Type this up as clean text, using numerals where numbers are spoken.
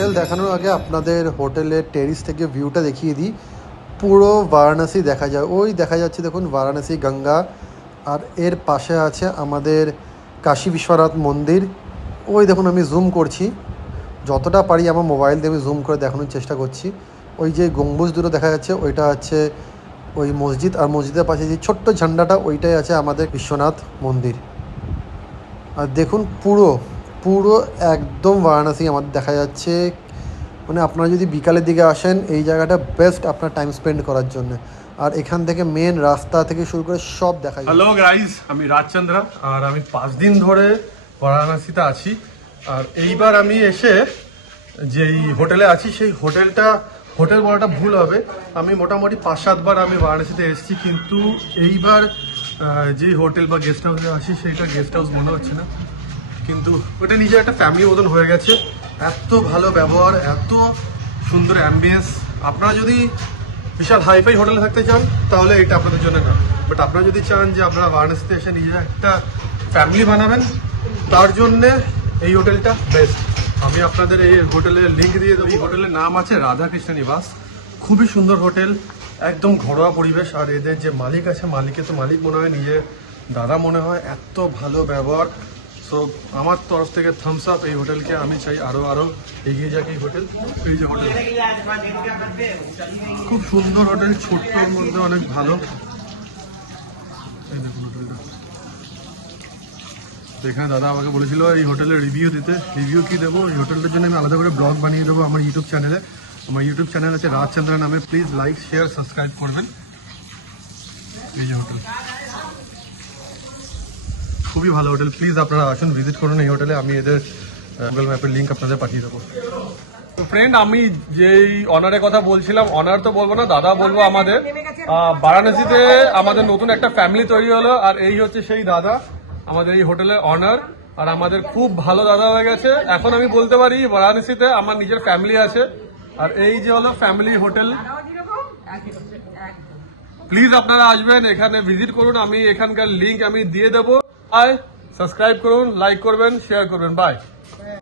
Hotel দেখানোর আগে আপনাদের হোটেলের টেরিস থেকে ভিউটা দেখিয়ে দিই। পুরো বারাণসী দেখা যায়, ওই দেখা যাচ্ছে দেখুন বারাণসী গঙ্গা, আর এর পাশে আছে আমাদের কাশী বিশ্বনাথ মন্দির। ওই দেখুন আমি জুম করছি, যতটা পারি আমার মোবাইল দিয়ে আমি জুম করে দেখানোর চেষ্টা করছি। ওই যে গম্বুজ দুটো দেখা যাচ্ছে ওইটা হচ্ছে ওই মসজিদ, আর মসজিদের পাশে যে ছোট্ট ঝান্ডাটা ওইটাই আছে আমাদের বিশ্বনাথ মন্দির। আর দেখুন পুরো পুরো একদম বারাণসী আমাদের দেখা যাচ্ছে। মানে আপনারা যদি বিকালের দিকে আসেন এই জায়গাটা বেস্ট আপনার টাইম স্পেন্ড করার জন্য। আর এখান থেকে মেন রাস্তা থেকে শুরু করে সব দেখা যায়। হ্যালো গাইজ, আমি রাজচন্দ্র, আর আমি 5 দিন ধরে বারাণসীতে আছি। আর এইবার আমি এসে যেই হোটেলে আছি সেই হোটেল বলাটা ভুল হবে, আমি মোটামুটি 5-7 বার আমি বারাণসীতে এসেছি, কিন্তু এইবার যেই হোটেল বা গেস্ট হাউসে আছি সেইটা গেস্ট হাউস মনে হচ্ছে না, কিন্তু ওটা নিজের একটা ফ্যামিলি মতন হয়ে গেছে। এত ভালো ব্যবহার, এত সুন্দর অ্যাম্বিয়েন্স। আপনারা যদি বিশাল হাইফাই হোটেলে থাকতে চান তাহলে এটা আপনাদের জন্য না, বাট আপনারা যদি চান যে আপনারা বারাণসীতে এসে নিজের একটা ফ্যামিলি বানাবেন, তার জন্যে এই হোটেলটা বেস্ট। আমি আপনাদের এই হোটেলের লিঙ্ক দিয়ে দেবো। এই হোটেলের নাম আছে রাধাকৃষ্ণ নিবাস। খুবই সুন্দর হোটেল, একদম ঘরোয়া পরিবেশ। আর এদের যে মালিক আছে, মালিকের তো মালিক মনে হয় নিজে দাদা মনে হয়, এত ভালো ব্যবহার। সো আমার তরফ থেকে থামস আপ এই হোটেলকে। আমি চাই আরো এগিয়ে যাক এই হোটেল। এই যে হোটেল খুব সুন্দর হোটেল, ছোট্টর মধ্যে অনেক ভালো। এই দেখুন হোটেলটা, এখানে দাদা আমাকে বলেছিল এই হোটেলের রিভিউ দিতে। রিভিউ কি দেবো, এই হোটেলটার জন্য আমি আলাদা করে ব্লগ বানিয়ে দেবো আমার ইউটিউব চ্যানেলে। আমার ইউটিউব চ্যানেল আছে রাজচন্দ্র নামে, প্লিজ লাইক শেয়ার সাবস্ক্রাইব করবেন। এই যে হোটেল খুবই ভালো হোটেল, প্লিজ আপনারা আসুন, ভিজিট করুন এই হোটেলে। আমি এদের গুগল ম্যাপের লিঙ্ক আপনাদের পাঠিয়ে দেবো। তো ফ্রেন্ড, আমি যেই অনারের কথা বলছিলাম, অনার তো বলবো না, দাদা বলবো। আমাদের বারাণসীতে আমাদের নতুন একটা ফ্যামিলি তৈরি হলো, আর এই হচ্ছে সেই দাদা, আমাদের এই হোটেলের অনার। আর আমাদের খুব ভালো দাদা হয়ে গেছে। এখন আমি বলতে পারি বারাণসীতে আমার নিজের ফ্যামিলি আছে। আর এই যে হলো ফ্যামিলি হোটেল, প্লিজ আপনারা আসবেন, এখানে ভিজিট করুন। আমি এখানকার লিঙ্ক আমি দিয়ে দেবো। বাই, সাবস্ক্রাইব করুন, লাইক করবেন, শেয়ার করবেন। বাই।